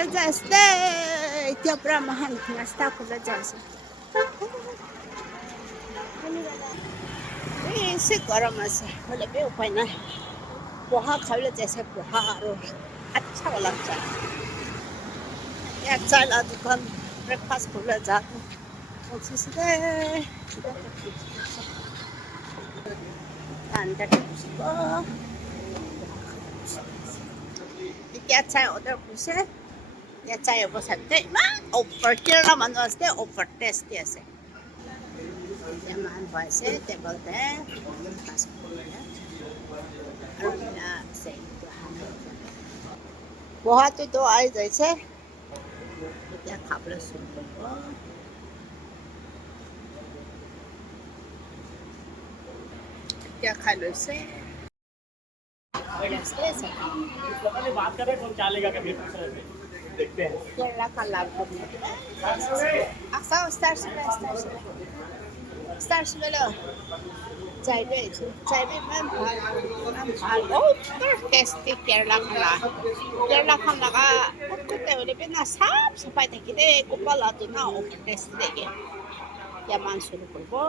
কলেজে আছে এতিয়া পৰা মহান নাস্তা কলেজে আছে বেশি গৰম আছে বলে বে উপায় নাই পোহা খাইলে जैसे পোহা আৰু अच्छा वाला चाय एक चाय ला दुकान ब्रेकफास्ट खोले जाते कोशिश दे ঠান্ডা এতিয়া চাই অৰ্ডাৰ কৰিছে এতিয়া চাই অৱস্থাতে ইমান অফাৰ কেৰেলা মানুহ আছে অফাৰ টেষ্টি আছে এতিয়া মান পাইছে টেবলতে আৰু আছে পোহাটোতো আহি যাইছে এতিয়া খাবলৈ চুন কৰিব এতিয়া খাই লৈছে बात कर रहे हैं कौन चालेगा कभी देखते हैं केरला का लाभ aksa star sila chai be man bhal oh tasty Kerala khana ka kutte hole be na sab sapai thaki de kopala to na tasty dege ya man shuru korbo